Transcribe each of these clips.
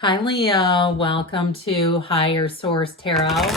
Hi, Leo. Welcome to Higher Source Tarot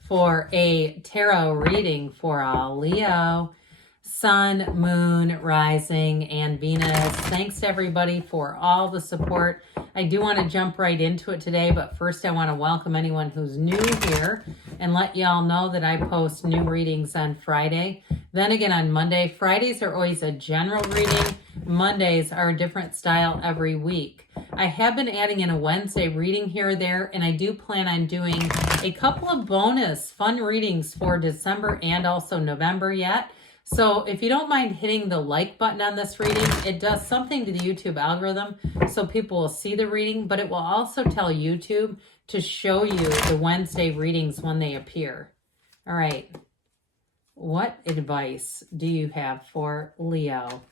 for a tarot reading for all Leo, Sun, Moon, Rising, and Venus. Thanks to everybody for all the support. I do want to jump right into it today, but first I want to welcome anyone who's new here and let y'all know that I post new readings on Friday. Then again on Monday. Fridays are always a general reading. Mondays are a different style every week. I have been adding in a Wednesday reading here or there, and I do plan on doing a couple of bonus fun readings for December and also November yet. So if you don't mind hitting the like button on this reading, it does something to the YouTube algorithm so people will see the reading, but it will also tell YouTube to show you the Wednesday readings when they appear. All right. What advice do you have for Leo?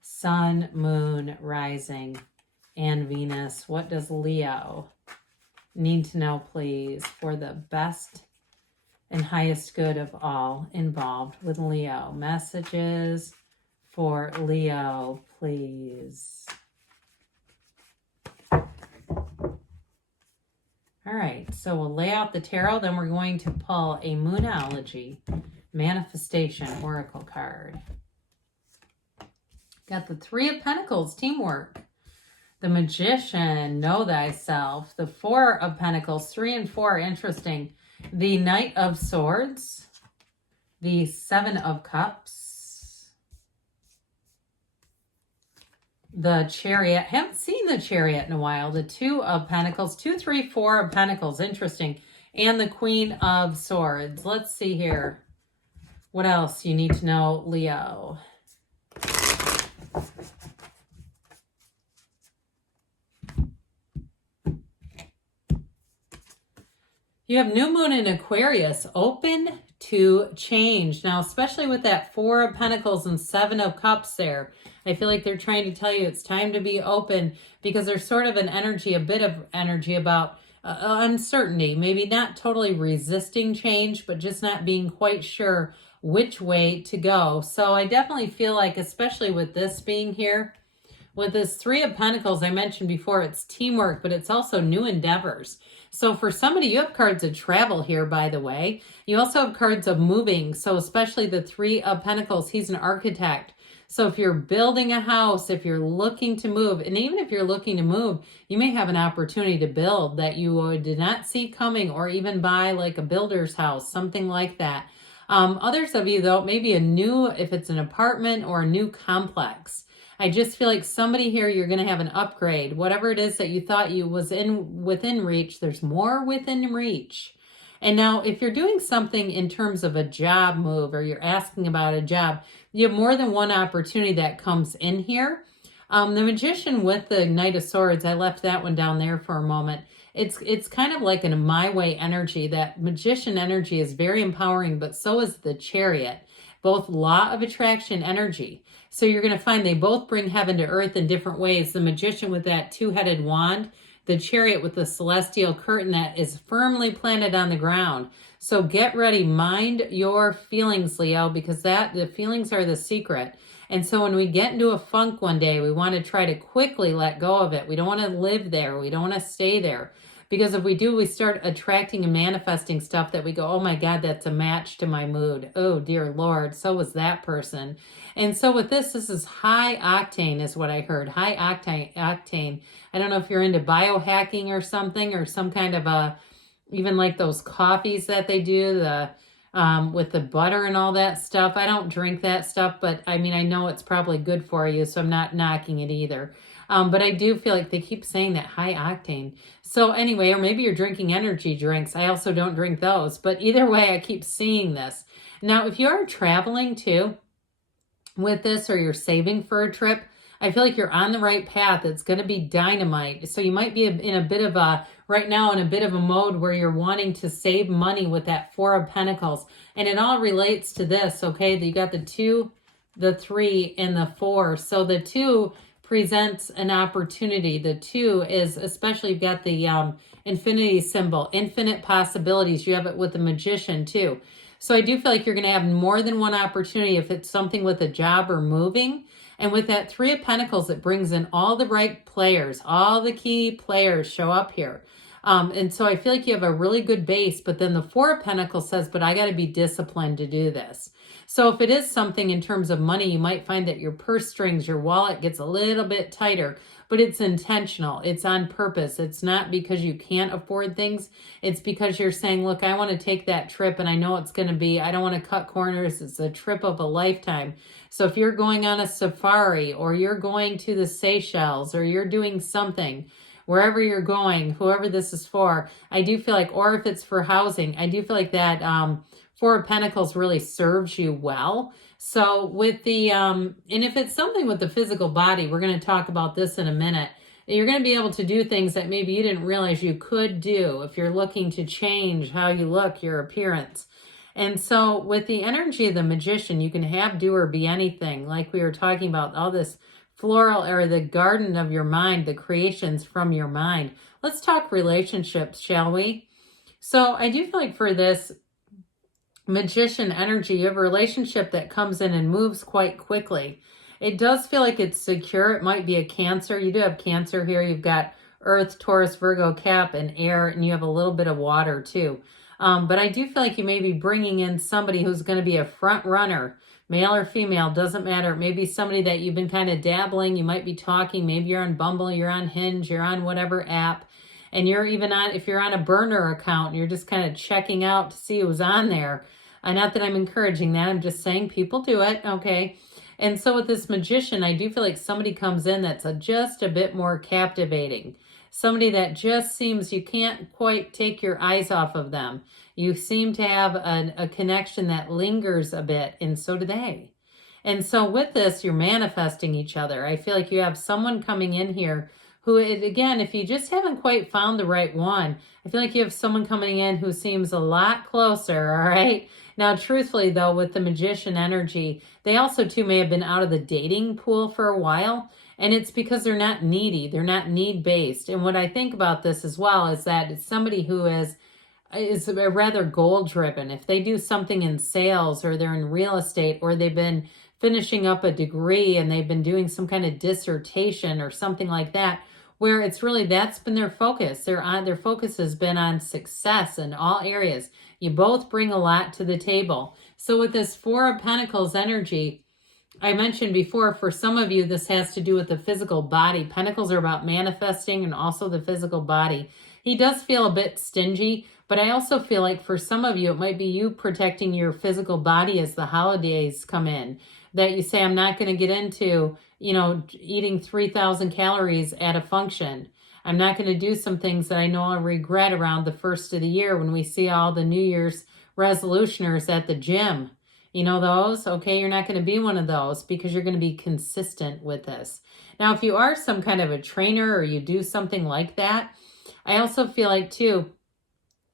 Sun, Moon, Rising, and Venus. What does Leo need to know, please, for the best and highest good of all involved with Leo? Messages for Leo, please. All right, so we'll lay out the tarot, then we're going to pull a Moonology Manifestation Oracle card. Got the Three of Pentacles, teamwork. The Magician, know thyself. The Four of Pentacles, 3 and 4, interesting. The Knight of Swords. The Seven of Cups. The Chariot. Haven't seen the Chariot in a while. The Two of Pentacles, 2, 3, 4 of Pentacles, interesting. And the Queen of Swords. Let's see here. What else you need to know, Leo? You have new moon in Aquarius, open to change. Now, especially with that Four of Pentacles and Seven of Cups there, I feel like they're trying to tell you it's time to be open because there's sort of an energy, a bit of energy about uncertainty, maybe not totally resisting change, but just not being quite sure which way to go. So I definitely feel like, especially with this being here, with this Three of Pentacles, I mentioned before, it's teamwork, but it's also new endeavors. So for somebody, you have cards of travel here, by the way. You also have cards of moving. So especially the Three of Pentacles, he's an architect. So if you're building a house, if you're looking to move, and even if you're looking to move, you may have an opportunity to build that you did not see coming, or even buy like a builder's house, something like that. Others of you, though, maybe a new, if it's an apartment or a new complex. I just feel like somebody here, you're going to have an upgrade. Whatever it is that you thought you was within reach, there's more within reach. And now if you're doing something in terms of a job move, or you're asking about a job, you have more than one opportunity that comes in here. The Magician with the Knight of Swords, I left that one down there for a moment. It's kind of like a my way energy. That Magician energy is very empowering, but so is the Chariot. Both law of attraction energy. So you're going to find they both bring heaven to earth in different ways. The Magician with that two-headed wand, the Chariot with the celestial curtain that is firmly planted on the ground. So get ready. Mind your feelings, Leo, because the feelings are the secret. And so when we get into a funk one day, we want to try to quickly let go of it. We don't want to live there. We don't want to stay there. Because if we do, we start attracting and manifesting stuff that we go, oh my God, that's a match to my mood. Oh dear Lord, so was that person. And so with this is high octane is what I heard. High octane. I don't know if you're into biohacking or something, or some kind of even like those coffees that they do, with the butter and all that stuff. I don't drink that stuff, but I mean, I know it's probably good for you, so I'm not knocking it either. But I do feel like they keep saying that high octane. So anyway, or maybe you're drinking energy drinks. I also don't drink those. But either way, I keep seeing this. Now, if you're traveling too with this, or you're saving for a trip, I feel like you're on the right path. It's going to be dynamite. So you might be in a bit of right now in a bit of a mode where you're wanting to save money with that Four of Pentacles. And it all relates to this, okay? You got the 2, the 3, and the 4. So the 2 presents an opportunity. The 2 is, especially you've got the infinity symbol, infinite possibilities. You have it with the Magician too. So I do feel like you're going to have more than one opportunity if it's something with a job or moving. And with that Three of Pentacles, it brings in all the right players, all the key players show up here. And so I feel like you have a really good base, but then the Four of Pentacles says, but I got to be disciplined to do this. So if it is something in terms of money, you might find that your purse strings, your wallet gets a little bit tighter, but it's intentional. It's on purpose. It's not because you can't afford things. It's because you're saying, look, I want to take that trip and I know it's going to be, I don't want to cut corners. It's a trip of a lifetime. So if you're going on a safari or you're going to the Seychelles or you're doing something, wherever you're going, whoever this is for, I do feel like, or if it's for housing, I do feel like that Four of Pentacles really serves you well. So with the, and if it's something with the physical body, we're going to talk about this in a minute. You're going to be able to do things that maybe you didn't realize you could do if you're looking to change how you look, your appearance. And so with the energy of the Magician, you can have, do, or be anything. Like we were talking about, all this floral, or the garden of your mind, the creations from your mind. Let's talk relationships, shall we? So I do feel like for this Magician energy, you have a relationship that comes in and moves quite quickly. It does feel like it's secure. It might be a Cancer. You do have Cancer here. You've got Earth, Taurus, Virgo, Cap, and air, and you have a little bit of water too. But I do feel like you may be bringing in somebody who's going to be a front runner, male or female, doesn't matter. Maybe somebody that you've been kind of dabbling. You might be talking. Maybe you're on Bumble, you're on Hinge, you're on whatever app. And you're even on, if you're on a burner account, you're just kind of checking out to see who's on there. Not that I'm encouraging that. I'm just saying people do it, okay? And so with this Magician, I do feel like somebody comes in that's just a bit more captivating. Somebody that just seems you can't quite take your eyes off of them. You seem to have a connection that lingers a bit, and so do they. And so with this, you're manifesting each other. I feel like you have someone coming in here who, again, if you just haven't quite found the right one, I feel like you have someone coming in who seems a lot closer, all right? Now, truthfully, though, with the Magician energy, they also, too, may have been out of the dating pool for a while, and it's because they're not needy. They're not need-based. And what I think about this as well is that it's somebody who is rather goal-driven. If they do something in sales or they're in real estate or they've been finishing up a degree and they've been doing some kind of dissertation or something like that, where it's really, that's been their focus. Their focus has been on success in all areas. You both bring a lot to the table. So with this Four of Pentacles energy, I mentioned before, for some of you, this has to do with the physical body. Pentacles are about manifesting and also the physical body. He does feel a bit stingy, but I also feel like for some of you, it might be you protecting your physical body as the holidays come in. That you say, I'm not going to get into, eating 3,000 calories at a function. I'm not going to do some things that I know I'll regret around the first of the year when we see all the New Year's resolutioners at the gym. You know those? Okay, you're not going to be one of those because you're going to be consistent with this. Now, if you are some kind of a trainer or you do something like that, I also feel like, too,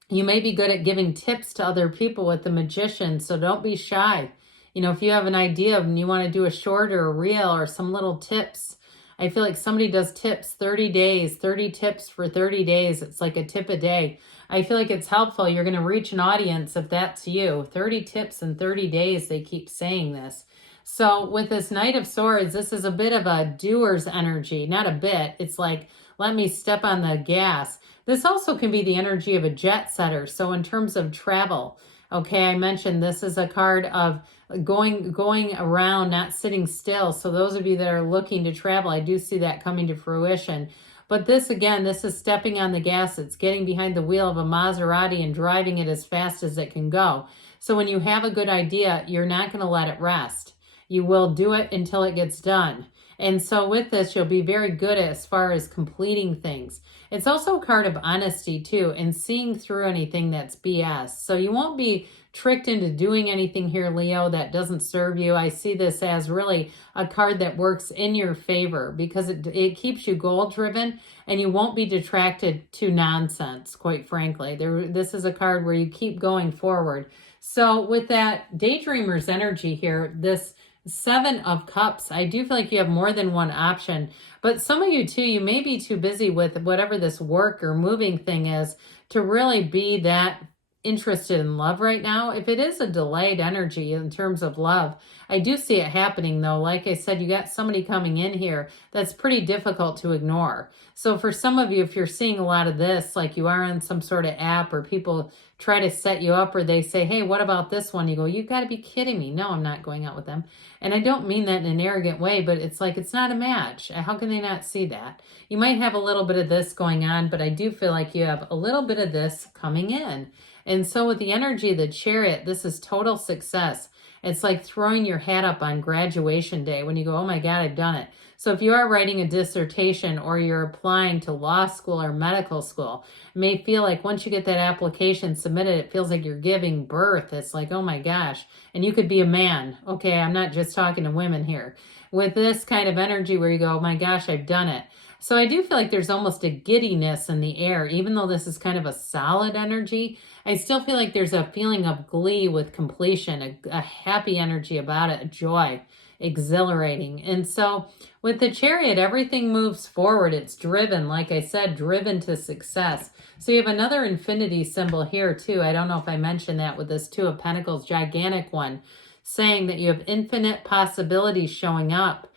you may be good at giving tips to other people with the Magician, so don't be shy. If you have an idea and you want to do a short or a reel or some little tips, I feel like somebody does tips 30 days, 30 tips for 30 days. It's like a tip a day. I feel like it's helpful. You're going to reach an audience if that's you. 30 tips in 30 days, they keep saying this. So with this Knight of Swords, this is a bit of a doer's energy. Not a bit. It's like, let me step on the gas. This also can be the energy of a jet setter. So in terms of travel, okay, I mentioned this is a card of going around, not sitting still. So those of you that are looking to travel, I do see that coming to fruition. But this, again, this is stepping on the gas. It's getting behind the wheel of a Maserati and driving it as fast as it can go. So when you have a good idea, you're not going to let it rest. You will do it until it gets done. And so with this, you'll be very good as far as completing things. It's also a card of honesty, too, and seeing through anything that's BS. So you won't be tricked into doing anything here, Leo, that doesn't serve you. I see this as really a card that works in your favor because it keeps you goal-driven and you won't be detracted to nonsense, quite frankly. This is a card where you keep going forward. So with that Daydreamer's energy here, this Seven of Cups, I do feel like you have more than one option. But some of you, too, you may be too busy with whatever this work or moving thing is to really be that interested in love right now. If it is a delayed energy in terms of love, I do see it happening though. Like I said, you got somebody coming in here that's pretty difficult to ignore. So for some of you, if you're seeing a lot of this, like you are on some sort of app or people try to set you up or they say, hey, what about this one? You go, you've got to be kidding me. No, I'm not going out with them. And I don't mean that in an arrogant way, but it's like, it's not a match. How can they not see that? You might have a little bit of this going on, but I do feel like you have a little bit of this coming in. And so with the energy of the Chariot, this is total success. It's like throwing your hat up on graduation day when you go, oh my God, I've done it. So if you are writing a dissertation or you're applying to law school or medical school, it may feel like once you get that application submitted, it feels like you're giving birth. It's like, oh my gosh. And you could be a man. Okay, I'm not just talking to women here. With this kind of energy where you go, oh my gosh, I've done it. So I do feel like there's almost a giddiness in the air, even though this is kind of a solid energy. I still feel like there's a feeling of glee with completion, a happy energy about it, a joy, exhilarating. And so with the Chariot, everything moves forward. It's driven, like I said, driven to success. So you have another infinity symbol here too. I don't know if I mentioned that with this Two of Pentacles, gigantic one, saying that you have infinite possibilities showing up.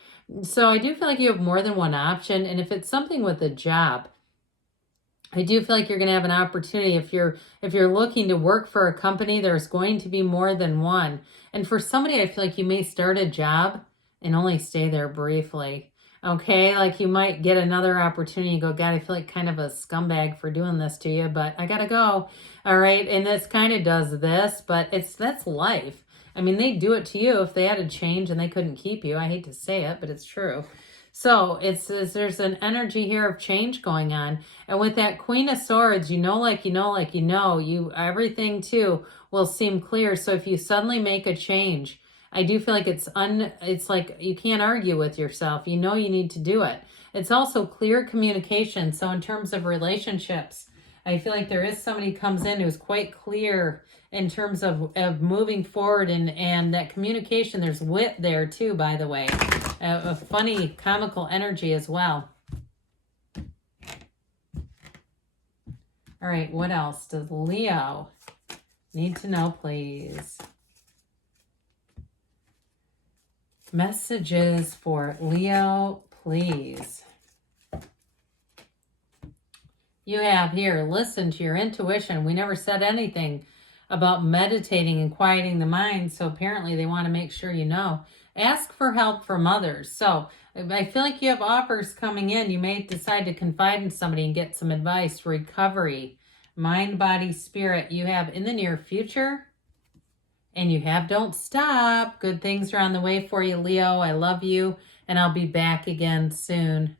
So I do feel like you have more than one option. And if it's something with a job, I do feel like you're going to have an opportunity. If you're looking to work for a company, there's going to be more than one. And for somebody, I feel like you may start a job and only stay there briefly. Okay, like you might get another opportunity. You go, God, I feel like kind of a scumbag for doing this to you, but I gotta go. All right, and this kind of does this, but that's life. I mean, they do it to you if they had a change and they couldn't keep you. I hate to say it, but it's true. So there's an energy here of change going on. And with that Queen of Swords, everything too will seem clear. So if you suddenly make a change, I do feel like it's like you can't argue with yourself. You know you need to do it. It's also clear communication. So in terms of relationships, I feel like there is somebody comes in who's quite clear in terms of moving forward and that communication. There's wit there too, by the way. A funny, comical energy as well. All right, what else does Leo need to know, please? Messages for Leo, please. You have here, listen to your intuition. We never said anything about meditating and quieting the mind, so apparently they want to make sure you know. Ask for help from others. So I feel like you have offers coming in. You may decide to confide in somebody and get some advice. Recovery, mind, body, spirit. You have in the near future, and you have don't stop. Good things are on the way for you, Leo. I love you, and I'll be back again soon.